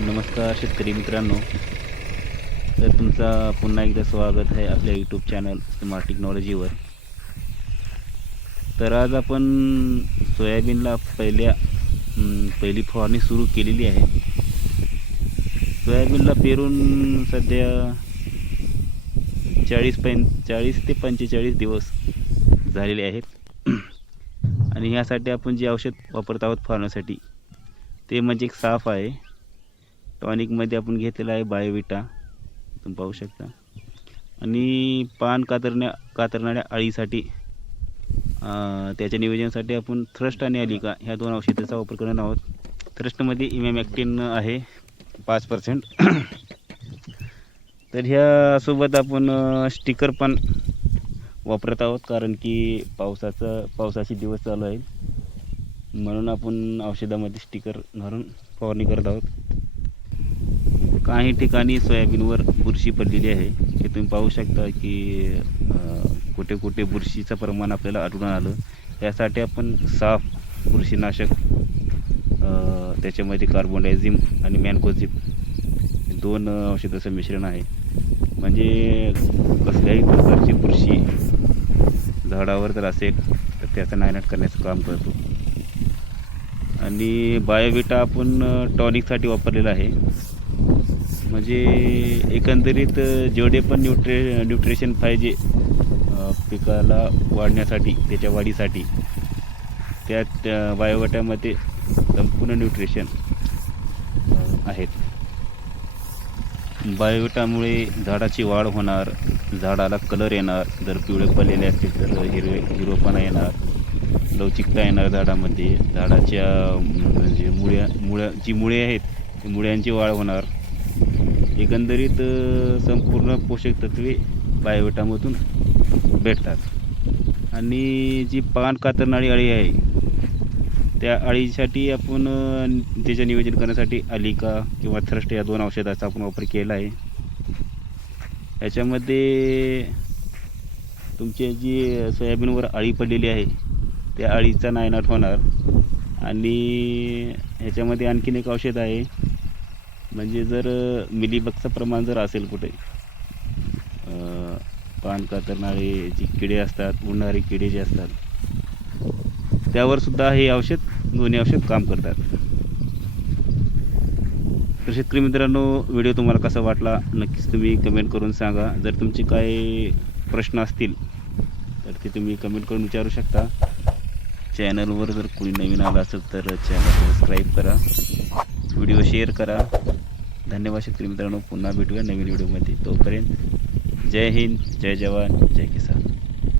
नमस्कार शेतकरी मित्रांनो. तर तुमचा पुन्हा एकदा स्वागत आहे आपल्या यूट्यूब चॅनल स्मार्ट टेक्नॉलॉजीवर तर आज आपण सोयाबीनला पहिल्या पहिली फवारणी सुरू केलेली आहे. सोयाबीनला पेरून सध्या चाळीस पं चाळीस ते पंचेचाळीस दिवस झालेले आहेत. आणि ह्यासाठी आपण जे औषध वापरत आहोत फवारण्यासाठी ते म्हणजे एक साफ आहे. टॉनिकमध्ये आपण घेतलेला आहे बायोविटा. तुम्ही पाहू शकता. आणि पान कातरण्या कातरणाऱ्या अळीसाठी त्याच्या नियोजनासाठी आपण थ्रस्ट आणि अलिका ह्या दोन औषधाचा वापर करणार आहोत. थ्रस्टमध्ये इमॅमॅक्टिन आहे पाच पर्सेंट तर ह्यासोबत आपण स्टिकर पण वापरत आहोत कारण की पावसाचं पावसाचे दिवस चालू आहेत. म्हणून आपण औषधामध्ये स्टिकर घालून फवारणी करत आहोत. काही ठिकाणी सोयाबीनवर बुरशी पडलेली आहे. हे तुम्ही पाहू शकता की कुठे कुठे बुरशीचं प्रमाण आपल्याला आढळून आलं. यासाठी आपण साफ बुरशीनाशक त्याच्यामध्ये कार्बोडायझिम आणि मॅनकोझिम दोन औषधाचं मिश्रण आहे. म्हणजे कसल्याही प्रकारची बुरशी झाडावर जर असेल तर त्याचा नायनाट करण्याचं काम करतो. आणि बायोविटा आपण टॉनिकसाठी वापरलेला आहे. म्हणजे एकंदरीत जेवढे पण न्यूट्रे न्यूट्रिशन पाहिजे पिकाला वाढण्यासाठी त्याच्या वाढीसाठी त्यात वायोगटामध्ये संपूर्ण न्यूट्रिशन आहेत. बायोविटामुळे झाडाची वाढ होणार झाडाला कलर येणार जर पिवळे पडलेले असतील तर हिरवे हिरवपणा येणार लवचिकता येणार झाडामध्ये झाडाच्या म्हणजे मुळ्या मुळ्या जी मुळे आहेत ती मुळ्यांची वाढ होणार. एकंदरीत संपूर्ण पोषक तत्वे बायोविटामधून भेटतात. आणि जी पान कातरणारी अळी आहे त्या अळीसाठी आपण त्याचं नियोजन करण्यासाठी अलिका किंवा थ्रस्ट या दोन औषधाचा आपण वापर केला आहे. याच्यामध्ये तुमची जी सोयाबीनवर अळी पडलेली आहे त्या अळीचा नायनाट होणार. आणि ह्याच्यामध्ये आणखीन एक औषध आहे म्हणजे जर मिलीबगचं प्रमाण जर असेल कुठे पान कातरणारे जी किडे असतात उडणारे किडे जे असतात त्यावर सुद्धा हे औषध दोन्ही औषध काम करतात. तर शेतकरी मित्रांनो व्हिडिओ तुम्हाला कसा वाटला नक्कीच तुम्ही कमेंट करून सांगा. जर तुमचे काही प्रश्न असतील तर ते तुम्ही कमेंट करून विचारू शकता. चॅनलवर जर कोणी नवीन आलं असेल तर चॅनल सबस्क्राईब करा. व्हिडिओ शेअर करा. धन्यवाद शेतकरी मित्रांनो. पुन्हा भेटूया नवीन व्हिडिओमध्ये तोपर्यंत जय हिंद जय जवान जय किसान.